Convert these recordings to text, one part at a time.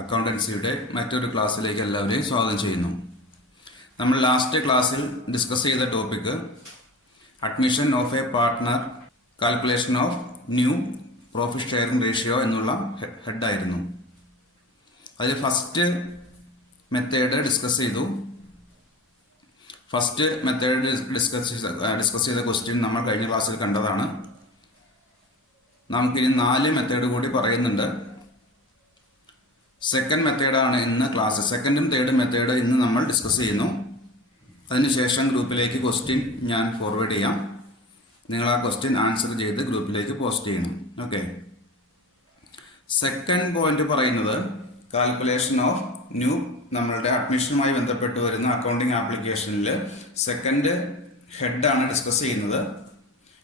അക്കൗണ്ടൻസിയുടെ മറ്റൊരു ക്ലാസ്സിലേക്ക് എല്ലാവരെയും സ്വാഗതം ചെയ്യുന്നു. നമ്മൾ ലാസ്റ്റ് ക്ലാസ്സിൽ ഡിസ്കസ് ചെയ്ത topic admission of A partner, calculation of new profit sharing ratio എന്നുള്ള ഹെഡായിരുന്നു. അതിൽ ഫസ്റ്റ് മെത്തേഡ് ഡിസ്കസ് ചെയ്തു. ഫസ്റ്റ് മെത്തേഡ് ഡിസ്കസ് ചെയ്ത ക്വസ്റ്റ്യൻ നമ്മൾ കഴിഞ്ഞ ക്ലാസ്സിൽ കണ്ടതാണ്. നമുക്കിനി 4 മെത്തേഡ് കൂടി പറയുന്നുണ്ട്. സെക്കൻഡ് മെത്തേഡാണ് ഇന്ന് ക്ലാസ്. സെക്കൻഡും തേർഡും മെത്തേഡ് ഇന്ന് നമ്മൾ ഡിസ്കസ് ചെയ്യുന്നു. അതിനുശേഷം ഗ്രൂപ്പിലേക്ക് ക്വസ്റ്റ്യൻ ഞാൻ ഫോർവേഡ് ചെയ്യാം. നിങ്ങൾ ആ ക്വസ്റ്റ്യൻ ആൻസർ ചെയ്ത് ഗ്രൂപ്പിലേക്ക് പോസ്റ്റ് ചെയ്യണം. ഓക്കെ. സെക്കൻഡ് പോയിന്റ് പറയുന്നത് കാൽക്കുലേഷൻ ഓഫ് ന്യൂ, നമ്മളുടെ അഡ്മിഷനുമായി ബന്ധപ്പെട്ട് വരുന്ന അക്കൗണ്ടിങ് ആപ്ലിക്കേഷനിൽ സെക്കൻഡ് ഹെഡാണ് ഡിസ്കസ് ചെയ്യുന്നത്.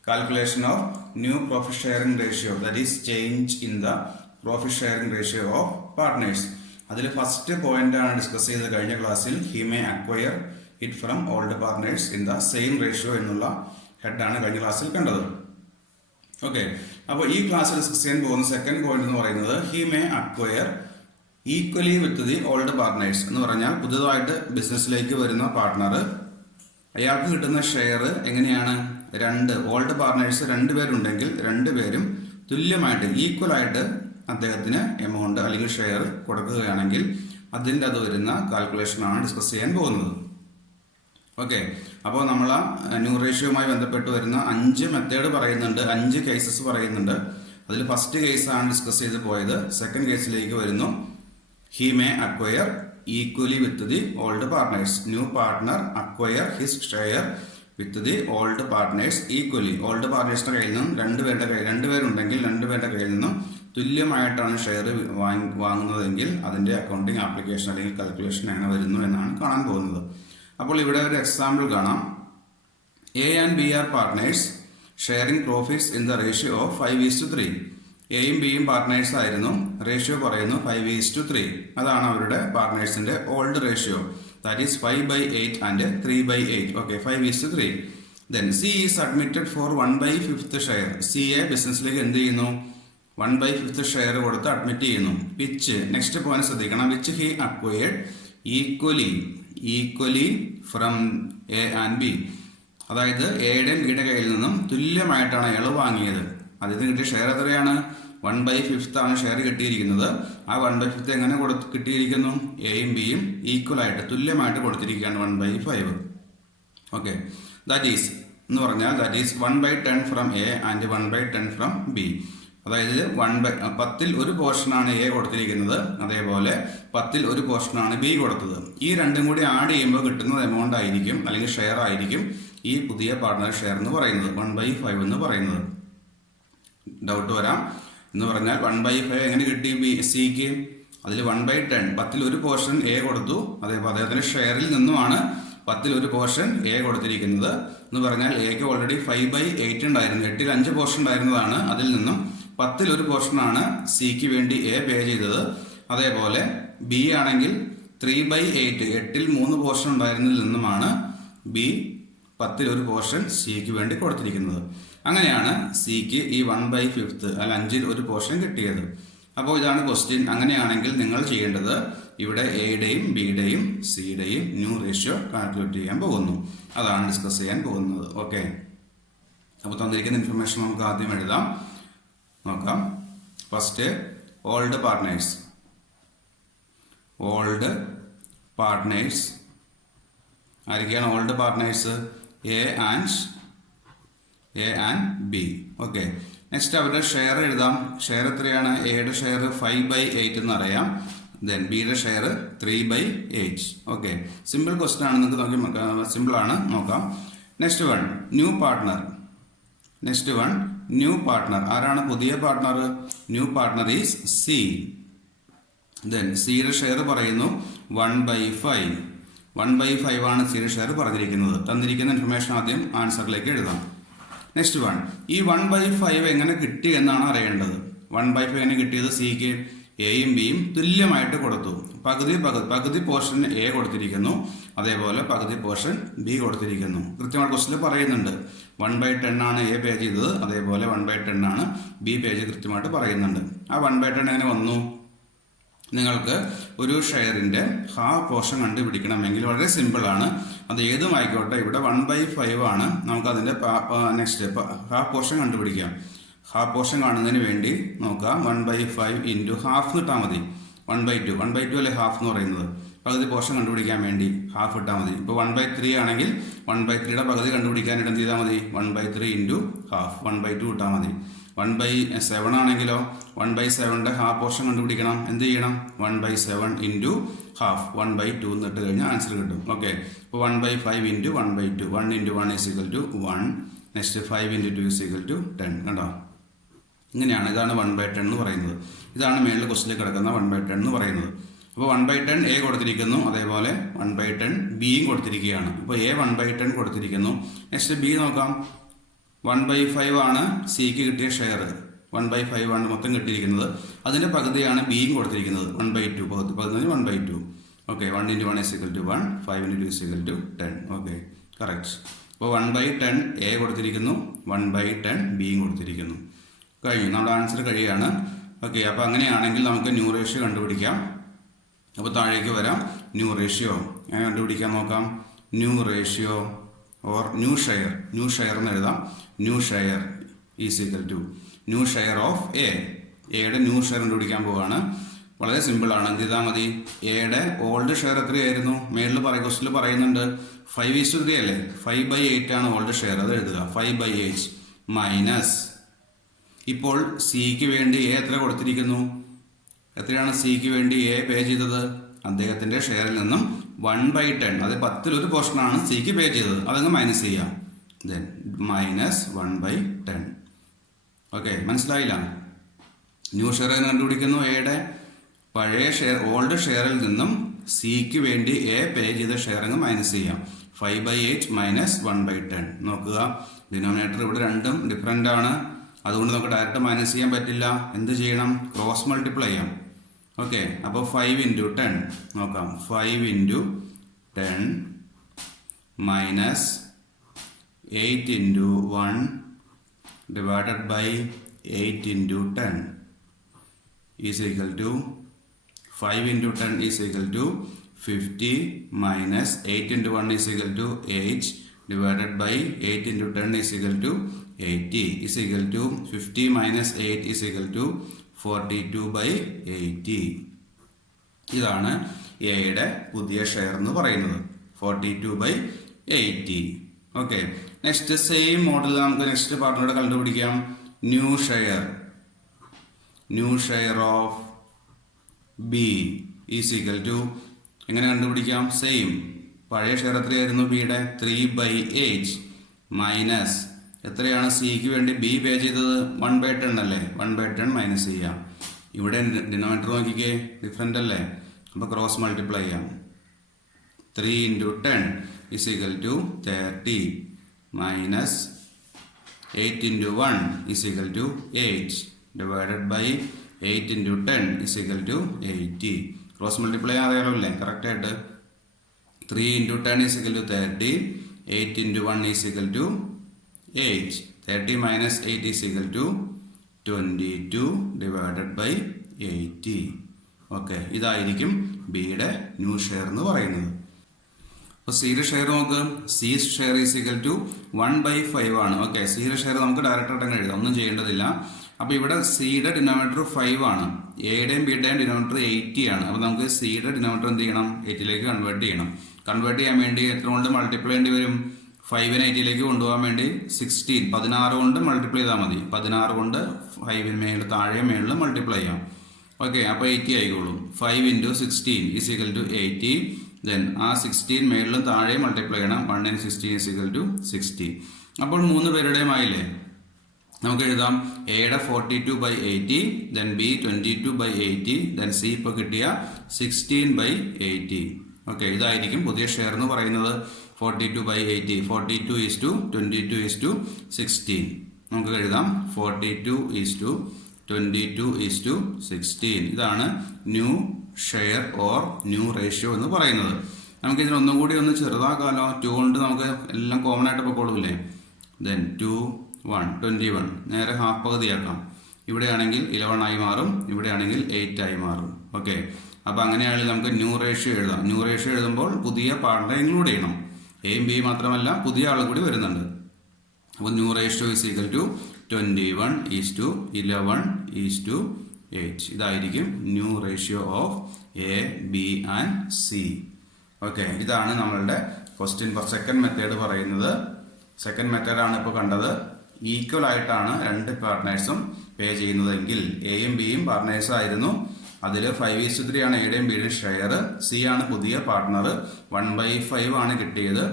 Calculation of new profit sharing ratio, that is change in the profit sharing ratio of partners. അതിൽ ഫസ്റ്റ് പോയിന്റ് ആണ് ഡിസ്കസ് ചെയ്തത് കഴിഞ്ഞ ക്ലാസ്സിൽ. He may acquire it from old partners in the same ratio എന്നുള്ള ഹെഡാണ് കഴിഞ്ഞ ക്ലാസ്സിൽ കണ്ടത്. ഓക്കെ. അപ്പോൾ ഈ ക്ലാസ്സിൽ ഡിസ്കസ് ചെയ്യാൻ പോകുന്ന സെക്കൻഡ് പോയിന്റ് എന്ന് പറയുന്നത് he may acquire equally with the old partners എന്ന് പറഞ്ഞാൽ പുതുതായിട്ട് ബിസിനസ്സിലേക്ക് വരുന്ന പാർട്ട്ണർ, അയാൾക്ക് കിട്ടുന്ന ഷെയർ എങ്ങനെയാണ്? ഓൾഡ് പാർട്ട്നേഴ്സ് 2 പേരുണ്ടെങ്കിൽ 2 പേരും തുല്യമായിട്ട് ഈക്വലായിട്ട് അദ്ദേഹത്തിന് എമൗണ്ട് അല്ലെങ്കിൽ ഷെയർ കൊടുക്കുകയാണെങ്കിൽ അതിൻ്റെ അത് വരുന്ന കാൽക്കുലേഷനാണ് ഡിസ്കസ് ചെയ്യാൻ പോകുന്നത്. ഓക്കെ. അപ്പോൾ നമ്മൾ ആ ന്യൂ റേഷ്യോയുമായി ബന്ധപ്പെട്ട് വരുന്ന 5 മെത്തേഡ് പറയുന്നുണ്ട്, 5 കേസസ് പറയുന്നുണ്ട്. അതിൽ ഫസ്റ്റ് കേസാണ് ഡിസ്കസ് ചെയ്ത് പോയത്. സെക്കൻഡ് കേസിലേക്ക് വരുന്നു. He may acquire equally with the old partners. New partner acquire his share with the old partners equally. Old പാർട്ട്നേഴ്സിന്റെ കയ്യിൽ നിന്നും 2 പേരുണ്ടെങ്കിൽ 2 പേരുടെ കയ്യിൽ നിന്നും തുല്യമായിട്ടാണ് ഷെയർ വാങ്ങുന്നതെങ്കിൽ അതിന്റെ അക്കൗണ്ടിങ് ആപ്ലിക്കേഷൻ അല്ലെങ്കിൽ കാൽക്കുലേഷൻ എങ്ങനെ വരുന്നു എന്നാണ് കാണാൻ പോകുന്നത്. അപ്പോൾ ഇവിടെ ഒരു എക്സാമ്പിൾ കാണാം. A and B are partners sharing profits in the ratio of 5:3. എയും ബിയും പാർട്ട്നേഴ്സ് ആയിരുന്നു. റേഷ്യോ പറയുന്നു 5:3. അതാണ് അവരുടെ പാർട്ട്നേഴ്സിന്റെ old ratio. That is 5/8 and 3/8. Okay, 5:3. Then C is admitted for 1/5 share. C ബിസിനസ്സിലേക്ക് എന്ത് ചെയ്യുന്നു? 1/5 ഷെയർ കൊടുത്ത് അഡ്മിറ്റ് ചെയ്യുന്നു. വിച്ച്, നെക്സ്റ്റ് പോയിന്റ് ശ്രദ്ധിക്കണം, which he acquired equally from A and B. അതായത് എയുടെയും ബിയുടെ കയ്യിൽ നിന്നും തുല്യമായിട്ടാണ് അയാൾ വാങ്ങിയത്. അതിന് കിട്ടിയ ഷെയർ എത്രയാണ്? 1/5 ആണ് ഷെയർ കിട്ടിയിരിക്കുന്നത്. ആ 1/5 എങ്ങനെ കിട്ടിയിരിക്കുന്നു? എയും ബിയും ഈക്വൽ ആയിട്ട് തുല്യമായിട്ട് കൊടുത്തിരിക്കുകയാണ് 1/5. ഓക്കെ. ദാറ്റ് ഈസ് എന്ന് പറഞ്ഞാൽ that is 1/10 from A and 1/10 from B. അതായത് 10ൽ 1 പോർഷനാണ് എ കൊടുത്തിരിക്കുന്നത്, അതേപോലെ 10ൽ 1 പോർഷനാണ് ബി കൊടുത്തത്. ഈ രണ്ടും കൂടി ആഡ് ചെയ്യുമ്പോൾ കിട്ടുന്നത് എമൗണ്ട് ആയിരിക്കും അല്ലെങ്കിൽ ഷെയർ ആയിരിക്കും ഈ പുതിയ പാർട്ട്ണർ ഷെയർ എന്ന് പറയുന്നത്, 1/5 എന്ന് പറയുന്നത്. ഡൗട്ട് വരാം എന്ന് പറഞ്ഞാൽ 1/5 എങ്ങനെ കിട്ടി സിക്ക്? അതിൽ 1/10, 10ൽ 1 പോർഷൻ എ കൊടുത്തു, അതേപോലെ അദ്ദേഹത്തിന്റെ ഷെയറിൽ നിന്നുമാണ് 10ൽ 1 പോർഷൻ എ കൊടുത്തിരിക്കുന്നത്. എന്ന് പറഞ്ഞാൽ എക്ക് ഓൾറെഡി 5/8 ഉണ്ടായിരുന്നു, 8ൽ 5 പോർഷൻ ഉണ്ടായിരുന്നതാണ്. അതിൽ നിന്നും 10ൽ 1 പോർഷനാണ് സിക്ക് വേണ്ടി എ പേ ചെയ്തത്. അതേപോലെ ബി ആണെങ്കിൽ 3/8, 8ൽ 3 പോർഷൻ ഉണ്ടായിരുന്നതിൽ നിന്നുമാണ് ബി 10ൽ 1 പോർഷൻ സിക്ക് വേണ്ടി കൊടുത്തിരിക്കുന്നത്. അങ്ങനെയാണ് സിക്ക് ഈ 1/5 അല്ല 5ൽ 1 പോർഷൻ കിട്ടിയത്. അപ്പോൾ ഇതാണ് ക്വസ്റ്റ്യൻ. അങ്ങനെയാണെങ്കിൽ നിങ്ങൾ ചെയ്യേണ്ടത് ഇവിടെ എയുടെയും ബിയുടെയും സിയുടെയും ന്യൂ റേഷ്യോ കാൽക്കുലേറ്റ് ചെയ്യാൻ പോകുന്നു. അതാണ് ഡിസ്കസ് ചെയ്യാൻ പോകുന്നത്. ഓക്കെ. അപ്പോൾ തന്നിരിക്കുന്ന ഇൻഫർമേഷൻ നമുക്ക് ആദ്യം എഴുതാം. നോക്കാം. First old partners. ആരൊക്കെയാണ് old partners? A and B. Okay. Next അവരുടെ ഷെയർ എഴുതാം. ഷെയർ എത്രയാണ്? എയുടെ ഷെയർ 5/8 എന്നറിയാം. ദെൻ ബിയുടെ ഷെയർ 3/8. ഓക്കെ. സിമ്പിൾ ക്വസ്റ്റ്യൻ ആണ്, നിങ്ങൾക്ക് നോക്കി സിമ്പിൾ ആണ്, നോക്കാം. Next one new partner. ആരാണ് പുതിയ partner? New partner is C. Then സിയുടെ ഷെയർ പറയുന്നു 1/5. 1/5 ആണ് സിയുടെ ഷെയർ പറഞ്ഞിരിക്കുന്നത്. തന്നിരിക്കുന്ന ഇൻഫർമേഷൻ ആദ്യം ആൻസറിലേക്ക് എഴുതാം. നെക്സ്റ്റ് വൺ, ഈ 1/5 എങ്ങനെ കിട്ടി എന്നാണ് അറിയേണ്ടത്. 1/5 എങ്ങനെ കിട്ടിയത്? സിക്ക് എയും ബിയും തുല്യമായിട്ട് കൊടുത്തു. പകുതി പോർഷൻ എ കൊടുത്തിരിക്കുന്നു, അതേപോലെ പകുതി പോർഷൻ ബി കൊടുത്തിരിക്കുന്നു. കൃത്യമായിട്ട് ക്വസ്റ്റിൽ പറയുന്നുണ്ട് 1/10 ആണ് എ പേ ചെയ്തത്, അതേപോലെ 1/10 ആണ് ബി പേ ചെയ്ത് കൃത്യമായിട്ട് പറയുന്നുണ്ട്. ആ 1/10 എങ്ങനെ വന്നു? നിങ്ങൾക്ക് ഒരു ഷെയറിന്റെ ഹാഫ് പോർഷൻ കണ്ടുപിടിക്കണമെങ്കിൽ വളരെ സിമ്പിൾ ആണ്. അത് ഏതും ആയിക്കോട്ടെ. ഇവിടെ 1/5 ആണ്. നമുക്ക് അതിന്റെ നെക്സ്റ്റ് ഹാഫ് പോർഷൻ കണ്ടുപിടിക്കാം. ഹാഫ് പോർഷൻ കാണുന്നതിന് വേണ്ടി നോക്കാം. 1/5 ഇൻറ്റു ഹാഫ് ഇട്ടാൽ മതി. 1/2 അല്ലേ ഹാഫ് എന്ന് പറയുന്നത്. പകുതി പോർഷൻ കണ്ടുപിടിക്കാൻ വേണ്ടി ഹാഫ് ഇട്ടാൽ മതി. ഇപ്പോൾ 1/3 ആണെങ്കിൽ 1/3യുടെ പകുതി കണ്ടുപിടിക്കാനായിട്ട് എന്ത് ചെയ്താൽ മതി? 1/3 ഇൻറ്റു ഹാഫ് 1/2 ഇട്ടാൽ മതി. 1/7 ആണെങ്കിലോ 1/7ന്റെ ഹാഫ് പോർഷൻ കണ്ടുപിടിക്കണം. എന്ത് ചെയ്യണം? 1/7 ഇൻറ്റു ഹാഫ് 1/2 എന്നിട്ട് കഴിഞ്ഞാൽ ആൻസർ കിട്ടും. ഓക്കെ, ഇപ്പോൾ 1/5 into 1/2 1 into 1 is equal to 1. Next 5 into 2 is equal to 10. കണ്ടോ? ഇങ്ങനെയാണ്. ഇതാണ് 1/10 എന്ന് പറയുന്നത്. ഇതാണ് മേളിൽ ക്വസ്റ്റിൽ കിടക്കുന്ന 1/10 എന്ന് പറയുന്നത്. അപ്പോൾ 1/10 എ കൊടുത്തിരിക്കുന്നു, അതേപോലെ 1/10 ബിയും കൊടുത്തിരിക്കുകയാണ്. ഇപ്പോൾ എ 1/10 കൊടുത്തിരിക്കുന്നു. നെക്സ്റ്റ് ബി നോക്കാം. 1/5 ആണ് സിക്ക് കിട്ടിയ ഷെയർ. 1/5 ആണ് മൊത്തം കിട്ടിയിരിക്കുന്നത്. അതിന്റെ പകുതിയാണ് ബിയും കൊടുത്തിരിക്കുന്നത്. 1/2 പകുതി 1/2. Okay, 1 into 1 is equal to 1. 5 into 2 is equal to 10. Okay, correct. അപ്പോൾ 1/10 എ കൊടുത്തിരിക്കുന്നു, 1/10 ബിയും കൊടുത്തിരിക്കുന്നു. കഴിഞ്ഞു, നമ്മുടെ ആൻസർ കഴിയുകയാണ്. ഓക്കെ, അപ്പോൾ അങ്ങനെയാണെങ്കിൽ നമുക്ക് ന്യൂ റേഷ്യോ കണ്ടുപിടിക്കാം. അപ്പോൾ താഴേക്ക് വരാം. ന്യൂ റേഷ്യോ ഞാൻ കണ്ടുപിടിക്കാൻ നോക്കാം. New ratio or new share എന്ന് എഴുതാം. New share is equal to new share of A. എയുടെ ന്യൂ ഷെയർ കണ്ടുപിടിക്കാൻ പോവാണ്. വളരെ സിമ്പിൾ ആണ്. എന്ത് ചെയ്താൽ മതി? എയുടെ ഓൾഡ് ഷെയർ എത്രയായിരുന്നു? മേളിൽ ക്വസ്റ്റിൽ പറയുന്നുണ്ട് 5:3 അല്ലേ? 5/8 ആണ് ഓൾഡ് ഷെയർ. അത് എഴുതുക. 5/8 മൈനസ്, ഇപ്പോൾ സിക്ക് വേണ്ടി എ എത്ര കൊടുത്തിരിക്കുന്നു? എത്രയാണ് സിക്ക് വേണ്ടി എ പേ ചെയ്തത്? അദ്ദേഹത്തിന്റെ ഷെയറിൽ നിന്നും 1/10, അത് 10-1 പോർഷനാണ് സിക്ക് പേ ചെയ്തത്. അതങ്ങ് മൈനസ് ചെയ്യാം. Then minus 1/10. ഓക്കെ, മനസ്സിലായില്ല? ന്യൂ ഷെയർ കണ്ടുപിടിക്കുന്നു. എയുടെ പഴയ ഷെയർ ഓൾഡ് ഷെയറിൽ നിന്നും സിക്ക് വേണ്ടി എ പേ ചെയ്ത ഷെയർ അങ്ങ് മൈനസ് ചെയ്യാം. 5/8 മൈനസ് 1/10. നോക്കുക, ഡിനോമിനേറ്റർ ഇവിടെ രണ്ടും ഡിഫറെൻ്റ് ആണ്. അതുകൊണ്ട് നമുക്ക് ഡയറക്റ്റ് മൈനസ് ചെയ്യാൻ പറ്റില്ല. എന്ത് ചെയ്യണം? ക്രോസ് മൾട്ടിപ്ലൈ ചെയ്യാം. ഓക്കെ, അപ്പോൾ 5 ഇൻറ്റു 10 നോക്കാം. 5 into 10 minus 8 into 1 divided by 8 into 10 is equal to 5 into 10 is equal to 50 minus 8 into 1 is equal to 8 divided by 8 into 10 is equal to 80 is equal to 50 minus 8 is equal to 42/80. ഇതാണ് എയുടെ പുതിയ share എന്ന് പറയുന്നത്. 42/80. Okay, next same model നമുക്ക് next പാർട്ടിലൂടെ കണ്ടുപിടിക്കാം. New share of B is equal to എങ്ങനെ കണ്ടുപിടിക്കാം? സെയിം. പഴയ ഷെയർ എത്രയായിരുന്നു? ബിയുടെ 3/8 മൈനസ് എത്രയാണ് സിക്ക് വേണ്ടി ബി പേ ചെയ്തത്? 1/10 അല്ലേ? 1/10 മൈനസ് ചെയ്യാം. ഇവിടെ ഡിനോമിനേറ്റർ നോക്കിക്കേ, ഡിഫറെൻ്റ് അല്ലേ? അപ്പോൾ ക്രോസ് മൾട്ടിപ്ലൈ ചെയ്യാം. 3 into 10 is equal to 30 minus 8 into 1 is equal to 8 divided by 8 into 10 is equal to 80. Cross multiply അറിയാമല്ലോ, കറക്റ്റായിട്ട്. 3 into 10 is equal to 30. 8 into 1 is equal to 8. 30 minus 8 is equal to 22 divided by 80. Okay, ഇതായിരിക്കും ബിയുടെ new share എന്ന് പറയുന്നത്. അപ്പോൾ സിയുടെ share നോക്ക്. C share is equal to 1/5 ആണ്. ഓക്കെ, സിയുടെ ഷെയർ നമുക്ക് ഡയറക്റ്റ് ആയിട്ട് എഴുതാം, ഒന്നും ചെയ്യേണ്ടതില്ല. അപ്പോൾ ഇവിടെ സിയുടെ ഡിനോമിനേറ്റർ 5 ആണ്. എയുടെയും ബിയുടെയും ഡിനോമിനേറ്റർ 80 ആണ്. അപ്പോൾ നമുക്ക് സിയുടെ ഡിനോമിനേറ്റർ എന്ത് ചെയ്യണം? 8ലേക്ക് കൺവേർട്ട് ചെയ്യണം. കൺവേർട്ട് ചെയ്യാൻ വേണ്ടി എത്ര കൊണ്ട് മൾട്ടിപ്ലൈ ചെയ്യേണ്ടി വരും? 5നെ 8ലേക്ക് കൊണ്ടുപോകാൻ വേണ്ടി 16 കൊണ്ട് മൾട്ടിപ്ലൈ ചെയ്താൽ മതി. 16 കൊണ്ട് 5 മേളിൽ താഴെ മേളിൽ മൾട്ടിപ്ലൈ ചെയ്യാം. ഓക്കെ, അപ്പോൾ 80 ആയിക്കോളും. 5 into 16 is equal to 80. Then ആ 16 മേളിലും താഴെ മൾട്ടിപ്ലൈ ചെയ്യണം. 1 in 16 ഈസ് ഈക്വൽ ടു 60. അപ്പോൾ 3 പേരുടെയും ആയില്ലേ? നമുക്ക് എഴുതാം. എയുടെ 42/80, ദെൻ ബി 22/80, ദെൻ സി ഇപ്പോൾ കിട്ടിയ 16/80. ഓക്കെ, ഇതായിരിക്കും പുതിയ ഷെയർ എന്ന് പറയുന്നത്. 42/80. 42:22:16. നമുക്ക് എഴുതാം 42:22:16. ഇതാണ് new share or new ratio എന്ന് പറയുന്നത്. നമുക്ക് ഇതിനൊന്നും കൂടി ഒന്ന് ചെറുതാക്കാമല്ലോ. 2 കൊണ്ട് നമുക്ക് എല്ലാം കോമൺ ആയിട്ട് പൊക്കോളൂല്ലേ? ദെൻ 2 1 21 നേരെ ഹാഫ് പകുതിയാക്കാം. ഇവിടെയാണെങ്കിൽ 11 ആയി മാറും, ഇവിടെയാണെങ്കിൽ 8 ആയി മാറും. ഓക്കെ, അപ്പോൾ അങ്ങനെയാണെങ്കിൽ നമുക്ക് ന്യൂ റേഷ്യോ എഴുതാം. ന്യൂ റേഷ്യോ എഴുതുമ്പോൾ പുതിയ പാർട്ണറെ ഇൻക്ലൂഡ് ചെയ്യണം. എയും ബി മാത്രമല്ല പുതിയ ആൾ കൂടി വരുന്നുണ്ട്. അപ്പോൾ new ratio is equal to 21:11:8. ഇതായിരിക്കും new ratio of A, B and C. Okay, ഇതാണ് നമ്മളുടെ ക്വസ്റ്റ്യൻ ഫോർ സെക്കൻഡ് മെത്തേഡ് പറയുന്നത്. സെക്കൻഡ് മെത്തേഡാണ് ഇപ്പോൾ കണ്ടത്. ഈക്വൽ ആയിട്ടാണ് രണ്ട് പാർട്ട്നേഴ്സും പേ ചെയ്യുന്നതെങ്കിൽ എയും ബിയും പാർട്ട്നേഴ്സ് ആയിരുന്നു. അതിൽ 5:3 ആണ് എയുടെയും ബിയുടെയും ഷെയർ. സി ആണ് പുതിയ പാർട്ട്ണർ. 1/5 ആണ് കിട്ടിയത്.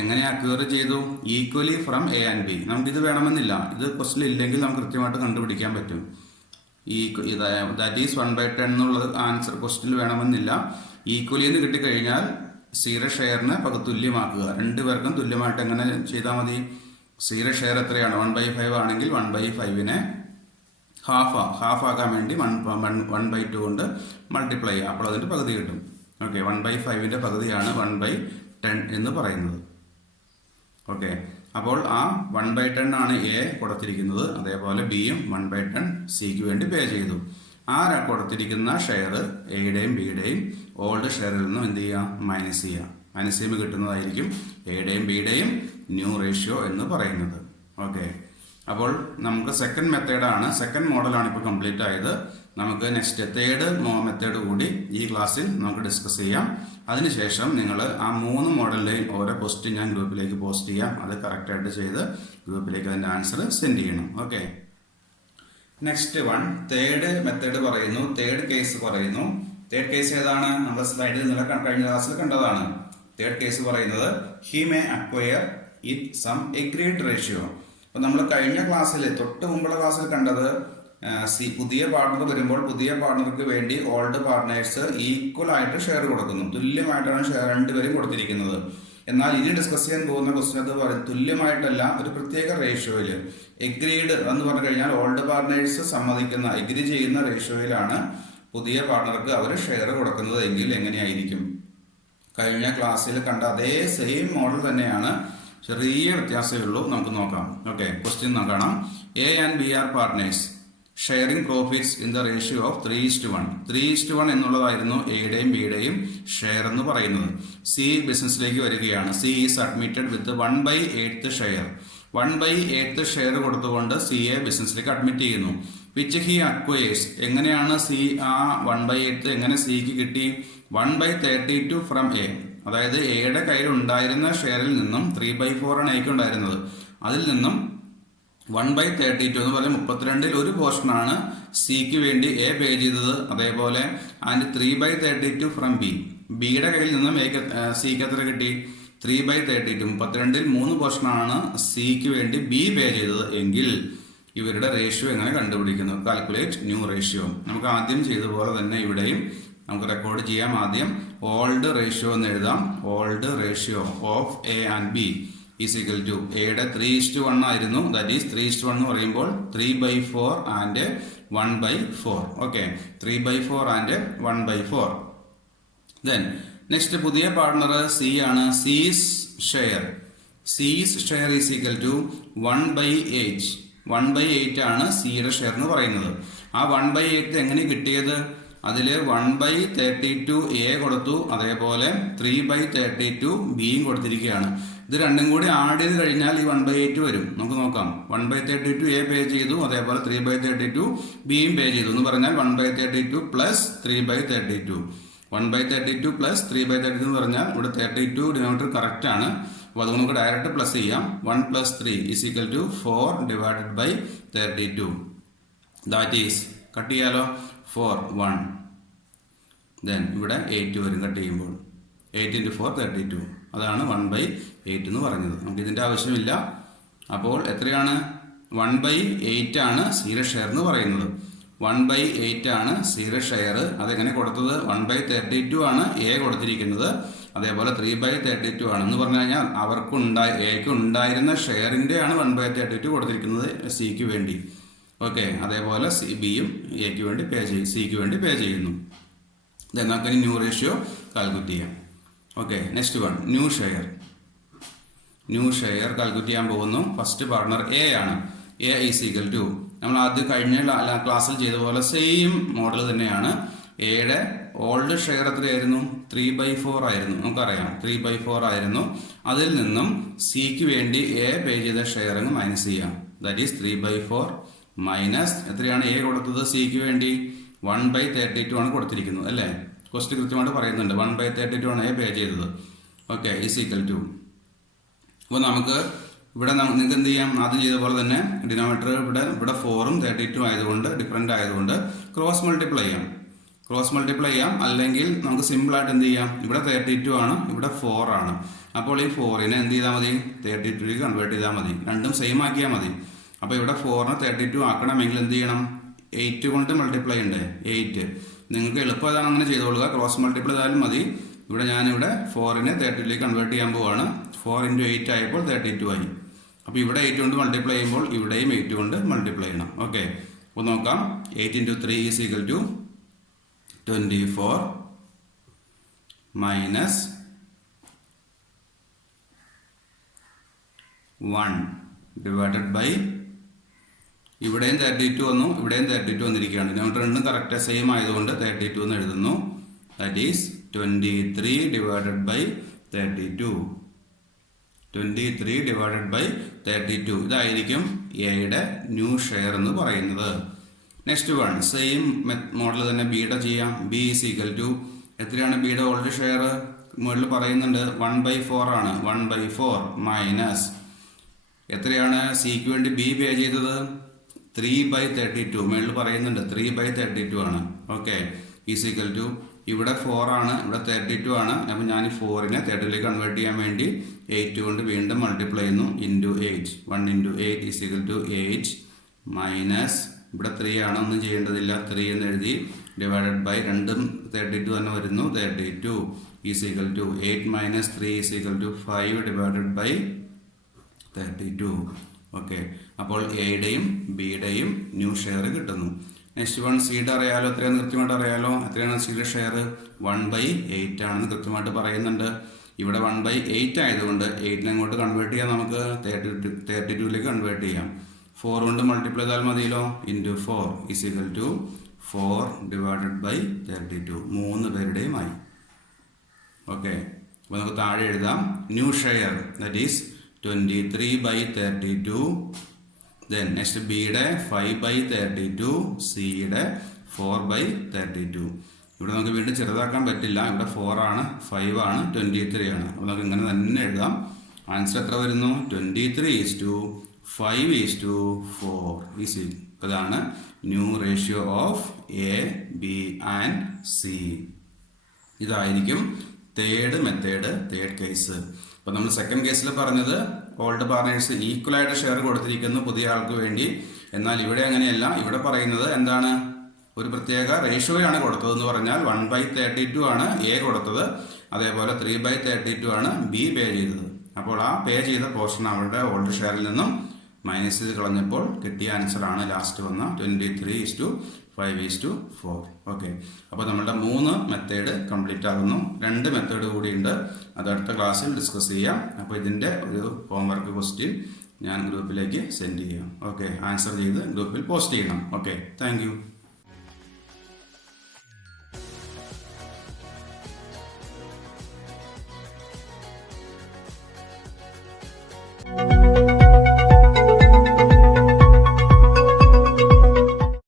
എങ്ങനെ അക്വയർ ചെയ്തു? Equally from A and B. നമുക്കിത് വേണമെന്നില്ല, ഇത് ക്വസ്റ്റ്യൻ ഇല്ലെങ്കിൽ നമുക്ക് കൃത്യമായിട്ട് കണ്ടുപിടിക്കാൻ പറ്റും. ദാറ്റ് ഈസ് 1/10 എന്നുള്ളത് ആൻസർ ക്വസ്റ്റ്യനിൽ വേണമെന്നില്ല. ഈക്വലി എന്ന് കിട്ടിക്കഴിഞ്ഞാൽ സിയുടെ ഷെയറിനെ തുല്യമാക്കുക. രണ്ടുപേർക്കും തുല്യമായിട്ട് എങ്ങനെ ചെയ്താൽ മതി? സിയുടെ ഷെയർ എത്രയാണ്? 1/5 ആണെങ്കിൽ 1/5നെ ഹാഫ് ആക്കാൻ വേണ്ടി 1/2 കൊണ്ട് മൾട്ടിപ്ലൈ ചെയ്യുക. അപ്പോൾ അതിൻ്റെ പകുതി കിട്ടും. ഓക്കെ, 1/5ന്റെ പകുതിയാണ് 1/10 എന്ന് പറയുന്നത്. ഓക്കെ, അപ്പോൾ ആ 1/10 ആണ് എ കൊടുത്തിരിക്കുന്നത്. അതേപോലെ ബിയും 1/10 സിക്ക് വേണ്ടി പേ ചെയ്തു. ആ കൊടുത്തിരിക്കുന്ന ഷെയർ എയുടെയും ബിയുടെയും ഓൾഡ് ഷെയറിൽ നിന്നും എന്ത് ചെയ്യുക? മൈനസ് ചെയ്യുക. മൈനസ് ചെയ്യുമ്പോൾ കിട്ടുന്നതായിരിക്കും എയുടെയും ബിയുടെയും ന്യൂ റേഷ്യോ എന്ന് പറയുന്നത്. ഓക്കെ, അപ്പോൾ നമുക്ക് സെക്കൻഡ് മെത്തേഡാണ്, സെക്കൻഡ് മോഡലാണ് ഇപ്പോൾ കംപ്ലീറ്റ് ആയത്. നമുക്ക് നെക്സ്റ്റ് തേർഡ് മെത്തേഡ് കൂടി ഈ ക്ലാസ്സിൽ നമുക്ക് ഡിസ്കസ് ചെയ്യാം. അതിനുശേഷം നിങ്ങൾ ആ 3 മോഡലിലെയും ഓരോ ക്വസ്റ്റ്യൻ ഞാൻ ഗ്രൂപ്പിലേക്ക് പോസ്റ്റ് ചെയ്യാം. അത് കറക്റ്റായിട്ട് ചെയ്ത് ഗ്രൂപ്പിലേക്ക് അതിൻ്റെ ആൻസർ സെൻഡ് ചെയ്യണം. Okay, next one third method പറയുന്നു. തേർഡ് കേസ് പറയുന്നു. തേർഡ് കേസ് ഏതാണ്? നമ്മുടെ സ്ലൈഡിൽ ഇന്നലെ കഴിഞ്ഞ ക്ലാസ്സിൽ കണ്ടതാണ്. തേർഡ് കേസ് പറയുന്നത് he may acquire it some agreed ratio. അപ്പൊ നമ്മൾ കഴിഞ്ഞ ക്ലാസ്സിൽ തൊട്ട് മുമ്പുള്ള ക്ലാസ്സിൽ കണ്ടത് പുതിയ പാർട്ണർ വരുമ്പോൾ പുതിയ പാർട്ണർക്ക് വേണ്ടി ഓൾഡ് പാർട്ട്നേഴ്സ് ഈക്വൽ ആയിട്ട് ഷെയർ കൊടുക്കുന്നു. തുല്യമായിട്ടാണ് ഷെയർ രണ്ടുപേരും കൊടുത്തിരിക്കുന്നത്. എന്നാൽ ഇനി ഡിസ്കസ് ചെയ്യാൻ പോകുന്ന ക്വസ്റ്റ്യൻ അത് തുല്യമായിട്ടല്ല, ഒരു പ്രത്യേക റേഷ്യോയിൽ എഗ്രീഡ് എന്ന് പറഞ്ഞു കഴിഞ്ഞാൽ ഓൾഡ് പാർട്ട്നേഴ്സ് സമ്മതിക്കുന്ന എഗ്രി ചെയ്യുന്ന റേഷ്യോയിലാണ് പുതിയ പാർട്ണർക്ക് അവർ ഷെയർ കൊടുക്കുന്നത് എങ്കിൽ എങ്ങനെയായിരിക്കും? കഴിഞ്ഞ ക്ലാസ്സിൽ കണ്ട അതേ സെയിം മോഡൽ തന്നെയാണ്, ചെറിയ വ്യത്യാസമേ ഉള്ളൂ. നമുക്ക് നോക്കാം. ഓക്കെ, ക്വസ്റ്റ്യൻ നോക്കണം. A and B are partners sharing profits in the ratio of 3:1. 3:1 എന്നുള്ളതായിരുന്നു എയുടെയും ബിയുടെയും ഷെയർ എന്ന് പറയുന്നത്. സി ബിസിനസ്സിലേക്ക് വരികയാണ്. C is admitted with 1/8 share. 1/8 share കൊടുത്തുകൊണ്ട് സിയെ ബിസിനസ്സിലേക്ക് അഡ്മിറ്റ് ചെയ്യുന്നു. Which he acquires. എങ്ങനെയാണ് സി ആ 1/8 എങ്ങനെ സിക്ക് കിട്ടി? 1/32 ഫ്രം എ. അതായത് എയുടെ കയ്യിൽ ഉണ്ടായിരുന്ന ഷെയറിൽ നിന്നും 3/4 ആണ് എക്ക് ഉണ്ടായിരുന്നത്. അതിൽ നിന്നും 1/32 എന്ന് പറഞ്ഞാൽ 32ൽ ഒരു പോർഷനാണ് സിക്ക് വേണ്ടി എ പേ ചെയ്തത്. അതേപോലെ ആൻഡ് 3/32 ഫ്രം ബി. ബിയുടെ കയ്യിൽ നിന്നും സിക്ക് എത്ര കിട്ടി? 3/32. 32ൽ 3 പോർഷനാണ് സിക്ക് വേണ്ടി ബി പേ ചെയ്തത് എങ്കിൽ ഇവരുടെ റേഷ്യോ എങ്ങനെ കണ്ടുപിടിക്കുന്നു? Calculate new ratio. നമുക്ക് ആദ്യം ചെയ്ത പോലെ തന്നെ ഇവിടെയും നമുക്ക് റെക്കോർഡ് ചെയ്യാം. ആദ്യം ഓൾഡ് റേഷ്യോ എന്ന് എഴുതാം. Old ratio of A and B is equal to എയുടെ 3:1 ആയിരുന്നു. ദാറ്റ് ഈസ് 3:1 എന്ന് പറയുമ്പോൾ 3/4 and 1/4. Okay, 3/4 and 1/4. Then next പുതിയ പാർട്ണർ സി ആണ്. C's share is equal to 1/8. 1/8 ആണ് സിയുടെ ഷെയർ എന്ന് പറയുന്നത്. ആ 1/8 എങ്ങനെ കിട്ടിയത്? അതിൽ 1/32 എ കൊടുത്തു, അതേപോലെ 3/32 ബിയും കൊടുത്തിരിക്കുകയാണ്. ഇത് രണ്ടും കൂടി ആഡ് ചെയ്ത് കഴിഞ്ഞാൽ ഈ 1/8 വരും. നമുക്ക് നോക്കാം. 1/32 എ പേ ചെയ്തു, അതേപോലെ 3/32 ബിയും പേ ചെയ്തു എന്ന് പറഞ്ഞാൽ 1/32 പ്ലസ് 3/32. 1/32 പ്ലസ് 3/32 എന്ന് പറഞ്ഞാൽ ഇവിടെ 32 ഡിനോമിനേറ്റർ കറക്റ്റ് ആണ്. അപ്പോൾ അത് നമുക്ക് ഡയറക്റ്റ് പ്ലസ് ചെയ്യാം. 1 + 3 is equal to 4/32. That is cut ചെയ്യാലോ 4 1. ദെൻ ഇവിടെ 8 വരും കട്ട് ചെയ്യുമ്പോൾ. 8 × 4 32. അതാണ് 1/8 എന്ന് പറഞ്ഞത്. നമുക്ക് ഇതിൻ്റെ ആവശ്യമില്ല. അപ്പോൾ എത്രയാണ്? 1/8 ആണ് സിയുടെ ഷെയർ എന്ന് പറയുന്നത്. 1/8 ആണ് സിയുടെ ഷെയർ. അതെങ്ങനെ കൊടുത്തത്? 1/32 ആണ് എ കൊടുത്തിരിക്കുന്നത്. അതേപോലെ 3/32 ആണ് എന്ന് പറഞ്ഞു കഴിഞ്ഞാൽ എക്ക് ഉണ്ടായിരുന്ന ഷെയറിൻ്റെ ആണ് 1/32 കൊടുത്തിരിക്കുന്നത് സിക്ക് വേണ്ടി. ഓക്കെ, അതേപോലെ ബിയും എക്ക് വേണ്ടി സിക്ക് വേണ്ടി പേ ചെയ്യുന്നു. നമുക്ക് ന്യൂ റേഷ്യോ കാൽക്കുലേറ്റ് ചെയ്യാം. Okay, next one new share calculate ചെയ്യാൻ പോകുന്നു. ഫസ്റ്റ് പാർട്ണർ എ ആണ്. എ ഈസ് ഈക്വൽ ടു നമ്മൾ ആദ്യം കഴിഞ്ഞ ക്ലാസ്സിൽ ചെയ്ത പോലെ സെയിം മോഡൽ തന്നെയാണ്. എയുടെ ഓൾഡ് ഷെയർ എത്രയായിരുന്നു? 3/4 ആയിരുന്നു. നമുക്കറിയാം 3/4 ആയിരുന്നു. അതിൽ നിന്നും സിക്ക് വേണ്ടി എ പേ ചെയ്ത ഷെയർ അങ്ങ് മൈനസ് ചെയ്യാം. ദാറ്റ് ഈസ് 3/4 മൈനസ് എത്രയാണ് എ കൊടുത്തത്? സിക്ക് വേണ്ടി 1/32 ആണ് കൊടുത്തിരിക്കുന്നത് അല്ലേ? ക്വസ്റ്റ്യൻ കൃത്യമായിട്ട് പറയുന്നുണ്ട്. 1/32 ആണ് എ പേ ചെയ്തത്. Okay, is equal to. അപ്പോൾ നമുക്ക് ഇവിടെ നിങ്ങൾക്ക് എന്ത് ചെയ്യാം? ആദ്യം ചെയ്ത പോലെ തന്നെ ഡിനോമിനേറ്റർ ഇവിടെ 4ഉം 32 ആയതുകൊണ്ട് ഡിഫറെൻ്റ് ആയതുകൊണ്ട് ക്രോസ് മൾട്ടിപ്ലൈ ചെയ്യാം. അല്ലെങ്കിൽ നമുക്ക് സിമ്പിൾ ആയിട്ട് എന്ത് ചെയ്യാം? ഇവിടെ 32 ആണ്, ഇവിടെ 4 ആണ്. അപ്പോൾ ഈ 4നെ എന്ത് ചെയ്താൽ മതി? 32ലേക്ക് കൺവേർട്ട് ചെയ്താൽ മതി. രണ്ടും സെയിം ആക്കിയാൽ മതി. അപ്പോൾ ഇവിടെ 4നെ 32 ആക്കണമെങ്കിൽ എന്ത് ചെയ്യണം? 8 കൊണ്ട് മൾട്ടിപ്ലൈ ഉണ്ട്. 8 നിങ്ങൾക്ക് എളുപ്പം അതാണ് അങ്ങനെ ചെയ്തോളുക. ക്രോസ് മൾട്ടിപ്ലൈ ചെയ്താലും മതി. ഇവിടെ ഞാനിവിടെ 4നെ 32ലേക്ക് കൺവേർട്ട് ചെയ്യാൻ പോവാണ്. 4 × 8 ആയപ്പോൾ 32 ആയി. അപ്പോൾ ഇവിടെ 8 കൊണ്ട് മൾട്ടിപ്ലൈ ചെയ്യുമ്പോൾ ഇവിടെയും 8 കൊണ്ട് മൾട്ടിപ്ലൈ ചെയ്യണം. ഓക്കെ, അപ്പോൾ നോക്കാം. 8 × 3 is equal to 24 minus 1 divided by ഇവിടെയും 32 വന്നു, ഇവിടെയും 32 വന്നിരിക്കുകയാണ്. നമ്മൾ രണ്ടും കറക്റ്റ് സെയിം ആയതുകൊണ്ട് 32 എന്ന് എഴുതുന്നു. That is 23 divided by 32. 23 divided by 32. ഇതായിരിക്കും എയുടെ ന്യൂ ഷെയർ എന്ന് പറയുന്നത്. നെക്സ്റ്റ് വൺ സെയിം മോഡൽ തന്നെ ബിയുടെ ചെയ്യാം. ബി ഈസ് ഈക്വൽ ടു എത്രയാണ് ബിയുടെ ഓൾഡ് ഷെയർ? മുകളിൽ പറയുന്നുണ്ട് 1/4 ആണ്. 1/4 മൈനസ് എത്രയാണ് സിക്ക് വേണ്ടി ബി പേ ചെയ്തത്? 3/32. മുകളിൽ പറയുന്നുണ്ട് 3/32 ആണ്. ഓക്കെ, ഈസ് ഈക്വൽ ടു ഇവിടെ 4 ആണ്, ഇവിടെ 32 ആണ്. അപ്പോൾ ഞാൻ ഈ 4നെ 32ലേക്ക് കൺവേർട്ട് ചെയ്യാൻ വേണ്ടി 8 കൊണ്ട് വീണ്ടും മൾട്ടിപ്ലൈ ചെയ്യുന്നു. Into 8. 1 × 8 is equal to 8 minus ഇവിടെ 3 ആണ്, ഒന്നും ചെയ്യേണ്ടതില്ല. 3 എന്ന് എഴുതി ഡിവൈഡഡ് ബൈ രണ്ടും 32 തന്നെ വരുന്നു. 32 is equal to 8 minus 3 is equal to 5 divided by 32. Okay, അപ്പോൾ എയുടെയും ബിയുടെയും ന്യൂ ഷെയർ കിട്ടുന്നു. നെക്സ്റ്റ് വൺ സിയുടെ അറിയാലോ. എത്രയാണെന്ന് കൃത്യമായിട്ട് അറിയാലോ. എത്രയാണ് സിയുടെ ഷെയർ? 1/8 ആണെന്ന് കൃത്യമായിട്ട് പറയുന്നുണ്ട്. ഇവിടെ 1/8 ആയതുകൊണ്ട് 8നെ അങ്ങോട്ട് കൺവേർട്ട് ചെയ്യാം. നമുക്ക് 32ലേക്ക് കൺവേർട്ട് ചെയ്യാം. 4 കൊണ്ട് മൾട്ടിപ്ലൈ ചെയ്താൽ മതിയല്ലോ. Into 4 is equal to 4 divided by 32. 3 പേരുടെയും ആയി. ഓക്കെ, അപ്പോൾ നമുക്ക് താഴെ എഴുതാം new share that is 23/32. Then next ബിയുടെ 5/32, സിയുടെ 4/32. ഇവിടെ നമുക്ക് വീണ്ടും ചെറുതാക്കാൻ പറ്റില്ല. ഇവിടെ 4 ആണ്, 5 ആണ്, 23 ആണ്. അപ്പോൾ നമുക്ക് ഇങ്ങനെ തന്നെ എഴുതാം. ആൻസർ എത്ര വരുന്നു? 23:5:4. ഈസി. അതാണ് new ratio of A, B and C. ഇതായിരിക്കും തേർഡ് മെത്തേഡ്, തേർഡ് കേസ്. അപ്പോൾ നമ്മൾ സെക്കൻഡ് കേസിൽ പറഞ്ഞത് ഓൾഡ് പാർട്ട്നേഴ്സ് ഈക്വൽ ആയിട്ട് ഷെയർ കൊടുത്തിരിക്കുന്നു പുതിയ ആൾക്ക് വേണ്ടി. എന്നാൽ ഇവിടെ അങ്ങനെയല്ല. ഇവിടെ പറയുന്നത് എന്താണ്? ഒരു പ്രത്യേക റേഷ്യോയാണ് കൊടുത്തതെന്ന് പറഞ്ഞാൽ 1/32 ആണ് എ കൊടുത്തത്, അതേപോലെ 3/32 ആണ് ബി പേ ചെയ്തത്. അപ്പോൾ ആ പേ ചെയ്ത പോർഷൻ അവരുടെ ഓൾഡ് ഷെയറിൽ നിന്നും മൈനസ് ചെയ്ത് കളഞ്ഞപ്പോൾ കിട്ടിയ ആൻസറാണ് ലാസ്റ്റ് വന്ന 23:5:4. ഓക്കെ, അപ്പോൾ നമ്മളുടെ 3 മെത്തേഡ് കംപ്ലീറ്റ് ആകുന്നു. 2 മെത്തേഡ് കൂടിയുണ്ട്, അത് അടുത്ത ക്ലാസ്സിൽ ഡിസ്കസ് ചെയ്യാം. അപ്പോൾ ഇതിൻ്റെ ഒരു ഹോംവർക്ക് ക്വസ്റ്റ്യൻ ഞാൻ ഗ്രൂപ്പിലേക്ക് സെൻഡ് ചെയ്യാം. ഓക്കെ, ആൻസർ ചെയ്ത് ഗ്രൂപ്പിൽ പോസ്റ്റ് ചെയ്യണം. Okay, thank you.